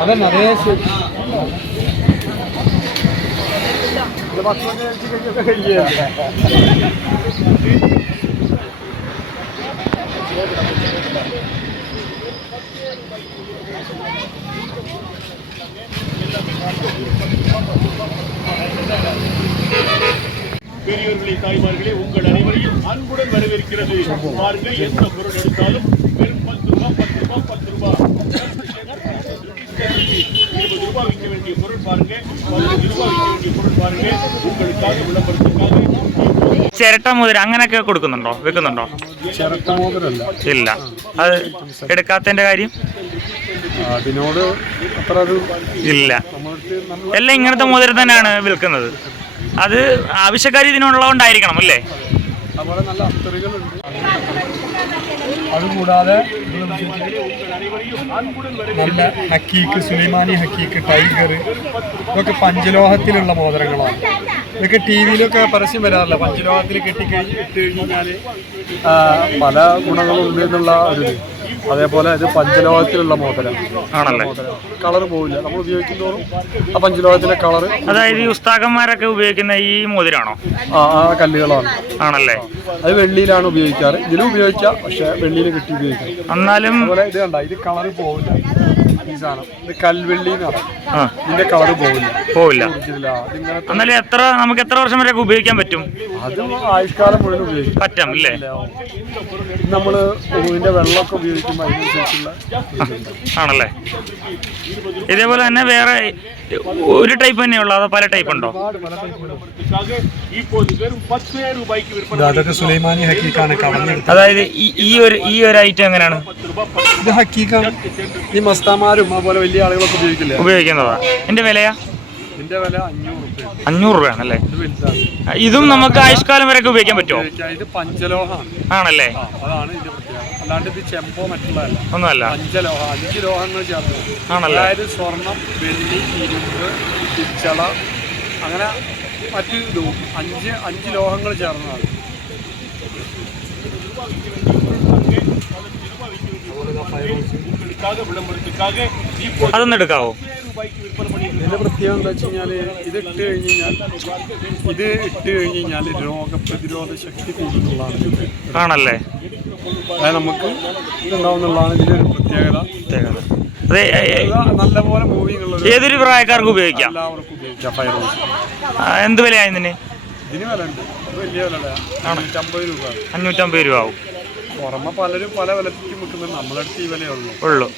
അതന്നെ അതേ பெரியவர்களை தாய்மார்களே உங்கள் அனைவரையும் அன்புடன் வரவேற்கிறது. பாருங்கள், எந்த பொருள் எடுத்தாலும் வெறும் 10 ரூபாய் 10 ரூபாய் 20 ரூபாய் விற்க வேண்டிய பொருள் பாருங்க, 15 ரூபாய் விற்க வேண்டிய பொருள் பாருங்க. உங்களுக்காக விளம்பரத்துக்காக ചിരട്ട മോതിരം അങ്ങനെയൊക്കെ കൊടുക്കുന്നുണ്ടോ, വെക്കുന്നുണ്ടോ? ചിരട്ട മോതിരല്ല, ഇല്ല. അത് എടുക്കാത്തതിന്റെ കാര്യം അതിനോട് അത്ര ഇല്ല. എല്ലാം ഇങ്ങനത്തെ മോതിരം തന്നെയാണ് വിൽക്കുന്നത്. അത് ആവശ്യക്കാർ ഇതിനുള്ളതുകൊണ്ടായിരിക്കണം അല്ലേ? അതുപോലെ നല്ല അത്തറികളുണ്ട്. അതുകൂടാതെ നല്ല ഹക്കീക്ക്, സുലൈമാനി ഹക്കീക്ക്, ടൈഗർ, ഇതൊക്കെ പഞ്ചലോഹത്തിലുള്ള മോതിരങ്ങളാണ്. ഇതൊക്കെ ടി വിയിലൊക്കെ പരസ്യം വരാറില്ല. പഞ്ചലോഹത്തിൽ കെട്ടിക്കഴിഞ്ഞ് ഇട്ട് കഴിഞ്ഞാൽ പല ഗുണങ്ങളുണ്ട് എന്നുള്ള ഒരു. അതേപോലെ ഇത് പഞ്ചലോഹത്തിലുള്ള മോതിരം ആണല്ലേ. കളർ പോവില്ല, നമ്മൾ ഉപയോഗിക്കുന്നതോറും ആ പഞ്ചലോഹത്തിലെ കളർ. അതായത് ഈ ഉസ്താദന്മാരൊക്കെ ഉപയോഗിക്കുന്ന ഈ മോതിരാണോ? ആ കല്ലുകളാണ്. ആണല്ലേ. അത് വെള്ളിയിലാണ് ഉപയോഗിക്കാറ്. ഇതിലും ഉപയോഗിക്കാം, പക്ഷെ വെള്ളിയിൽ കിട്ടി ഉപയോഗിക്കാം. എന്നാലും അതുപോലെ ഇത് കണ്ട, ഇത് കളർ പോവില്ല. ഈ സാധനം ഇത് കൽവെള്ളി എന്ന് പറയും. ഇതിന്റെ കളർ പോവില്ല. എന്നാലും നമുക്ക് എത്ര വർഷം വരെയൊക്കെ ഉപയോഗിക്കാൻ പറ്റും? അത് ആയുഷ്കാലം മുഴുവൻ ഉപയോഗിക്കും. പറ്റും അല്ലേ? നമ്മള് ഇതിന്റെ വെള്ളമൊക്കെ ഉപയോഗിക്കുമ്പോൾ അതിനനുസരിച്ചുള്ള ആണല്ലേ. ഇതേപോലെ തന്നെ വേറെ ഒരു ടൈപ്പ് തന്നെയുള്ളൂ, അതോ പല ടൈപ്പ് ഉണ്ടോ? അതൊക്കെ സുലൈമാനി ഹക്കീക്കാണ് കളഞ്ഞെടുത്തത്. അതായത് ഈ ഒരു ഐറ്റം എങ്ങനെയാണ്? ഇത് ഹക്കീക്കാണ്. ഈ മസ്താമാരും അതുപോലെ വലിയ ആളുകളൊക്കെ ഉപയോഗിക്കുന്നതാ. എന്റെ വിലയാ? ഇതിന്റെ വില 500 രൂപയാണല്ലേ. ഇതും നമുക്ക് ആയുഷ്കാലം വരെയൊക്കെ ഉപയോഗിക്കാൻ പറ്റുമോ? ഇത് പഞ്ചലോഹമാണ്. ആണല്ലേ. അതാണ് ഇതിന്റെ പ്രത്യേകത. അല്ലാണ്ട് ഇത് ചെമ്പോ മറ്റുള്ളതല്ല, ഒന്നുമല്ല. പഞ്ചലോഹം, 5 ലോഹങ്ങൾ ചേർന്ന്. ആണല്ലേ. അതായത് സ്വർണം, വെള്ളി, ഇരുമ്പ്, പിച്ചള, അങ്ങനെ മറ്റു ഇതും 5 ലോഹങ്ങൾ ചേർന്നതാണ്. അതൊന്നും എടുക്കാവോ? ഇതിന്റെ പ്രത്യേകത എന്താ വെച്ച് കഴിഞ്ഞാൽ ഇത് ഇട്ട് കഴിഞ്ഞാൽ രോഗപ്രതിരോധ ശക്തി കൂടുന്നുള്ളതാണ്. ആണല്ലേ. അതായത് നമുക്ക് ഇതുണ്ടാവുന്നുള്ളതാണ് ഇതിന്റെ ഒരു പ്രത്യേകത. നല്ലപോലെ മൂവിങ് ഉള്ളത് ഏതൊരു പ്രായക്കാർക്ക് ഉപയോഗിക്കാം, എല്ലാവർക്കും ഉപയോഗിക്കാം. ഫയറോസ് എന്ത് വിലയാണ് ഇതിന്? ഇതിന് വില ഉണ്ട്, വലിയ വില. 550 രൂപ. 550 രൂപ ആവും. പുറമെ പലരും പല വിലയ്ക്ക് വിൽക്കുന്നത്, നമ്മളടുത്ത് ഈ വിലയുള്ളൂ.